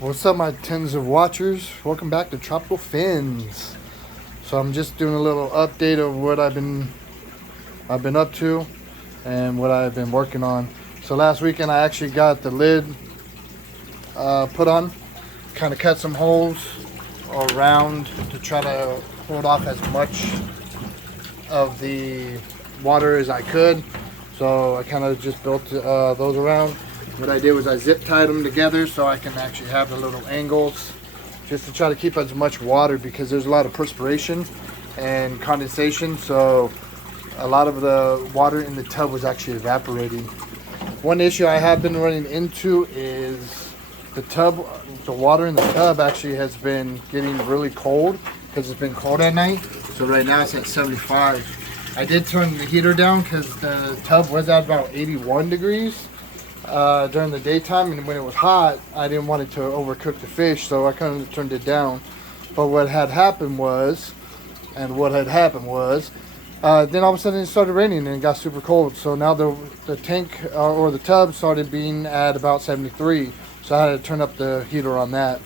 What's up, my tens of watchers? Welcome back to Tropical Fins. So I'm just doing a little update of what I've been up to and what I've been working on. So last weekend I actually got the lid put on, kind of cut some holes around to try to hold off as much of the water as I could. So I kind of just built those around. What I did was I zip tied them together so I can actually have the little angles just to try to keep as much water, because there's a lot of perspiration and condensation, so a lot of the water in the tub was actually evaporating. One issue I have been running into is the water in the tub actually has been getting really cold because it's been cold at night. So right now it's at 75. I did turn the heater down because the tub was at about 81 degrees during the daytime, and when it was hot I didn't want it to overcook the fish, so I kind of turned it down. But what had happened was then all of a sudden it started raining and it got super cold. So now the tank or the tub started being at about 73, so I had to turn up the heater on that.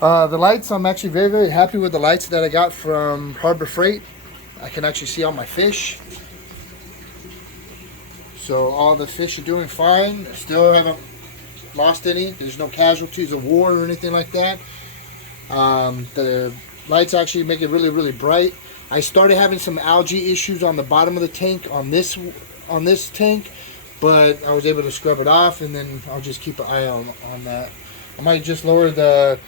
The lights, I'm actually very happy with the lights that I got from Harbor Freight. I can actually see all my fish. So all the fish are doing fine. Still haven't lost any. There's no casualties of war or anything like that. The lights actually make it really bright. I started having some algae issues on the bottom of the tank on this tank, but I was able to scrub it off, and then I'll just keep an eye on that. I might just lower the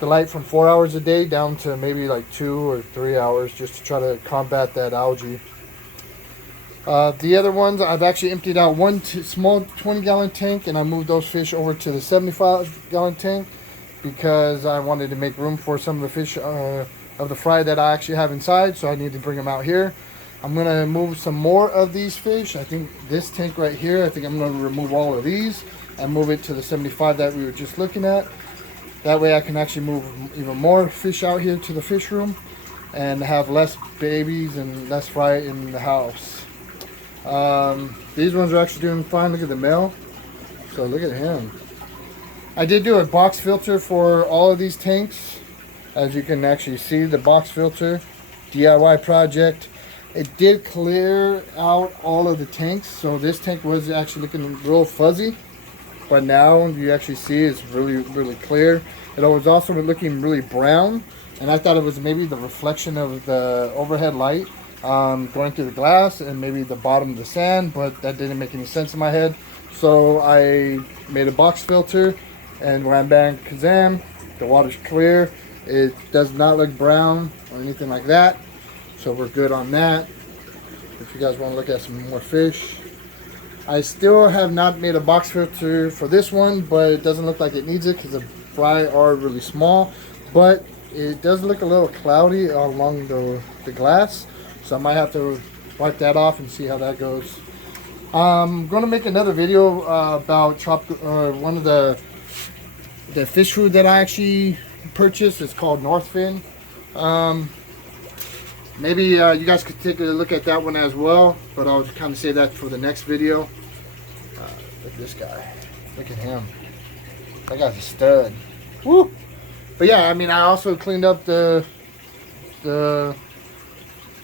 light from 4 hours a day down to maybe like 2 or 3 hours, just to try to combat that algae. The other ones, I've actually emptied out one small 20-gallon tank, and I moved those fish over to the 75-gallon tank because I wanted to make room for some of the fish of the fry that I actually have inside, so I need to bring them out here. I'm going to move some more of these fish. I think this tank right here, I think I'm going to remove all of these and move it to the 75 that we were just looking at. That way I can actually move even more fish out here to the fish room and have less babies and less fry in the house. These ones are actually doing fine. Look at the male. So look at him. I did do a box filter for all of these tanks. As you can actually see, the box filter, DIY project. It did clear out all of the tanks. So this tank was actually looking real fuzzy, but now you actually see it's really clear. It was also looking really brown, and I thought it was maybe the reflection of the overhead light going through the glass and maybe the bottom of the sand, but that didn't make any sense in my head. So I made a box filter and ran back Kazam. The water's clear. It does not look brown or anything like that, so we're good on that. If you guys want to look at some more fish, I still have not made a box filter for this one, but it doesn't look like it needs it because the fry are really small, but it does look a little cloudy along the glass. So I might have to wipe that off and see how that goes. I'm going to make another video about one of the fish food that I actually purchased. It's called Northfin. Maybe you guys could take a look at that one as well, but I'll just kind of save that for the next video. Look at this guy. Look at him. That guy's a stud. Woo! But yeah, I mean, I also cleaned up the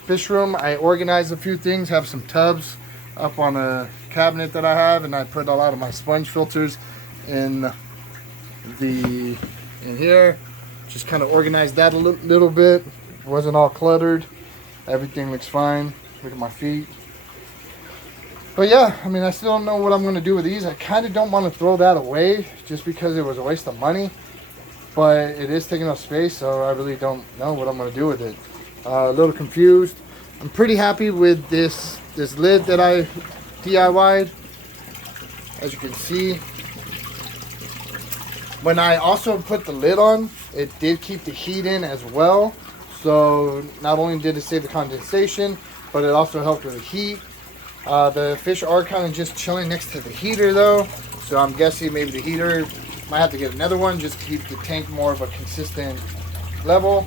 fish room. I organized a few things, have some tubs up on a cabinet that I have, and I put a lot of my sponge filters in here. Just kind of organized that a little bit. It wasn't all cluttered. Everything looks fine. Look at my feet. But yeah, I mean, I still don't know what I'm going to do with these. I kind of don't want to throw that away just because it was a waste of money, but it is taking up space, so I really don't know what I'm going to do with it. A little confused. I'm pretty happy with this lid that I DIY'd. As you can see, when I also put the lid on, it did keep the heat in as well. So not only did it save the condensation, but it also helped with the heat. The fish are kind of just chilling next to the heater though, so I'm guessing maybe the heater might have to get another one just to keep the tank more of a consistent level.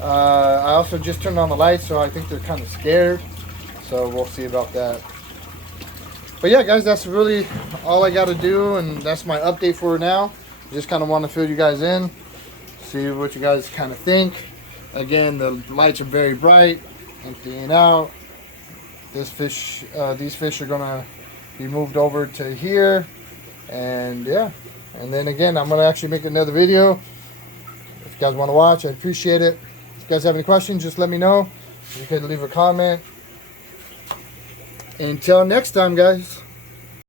I also just turned on the lights, so I think they're kind of scared, so we'll see about that. But yeah, guys, that's really all I got to do, and that's my update for now. Just kind of want to fill you guys in, see what you guys kind of think. Again, the lights are very bright, emptying out. This fish, these fish are gonna be moved over to here, and yeah. And then again, I'm gonna actually make another video. If you guys want to watch, I'd appreciate it. If you guys have any questions, just let me know. You can leave a comment. Until next time, guys.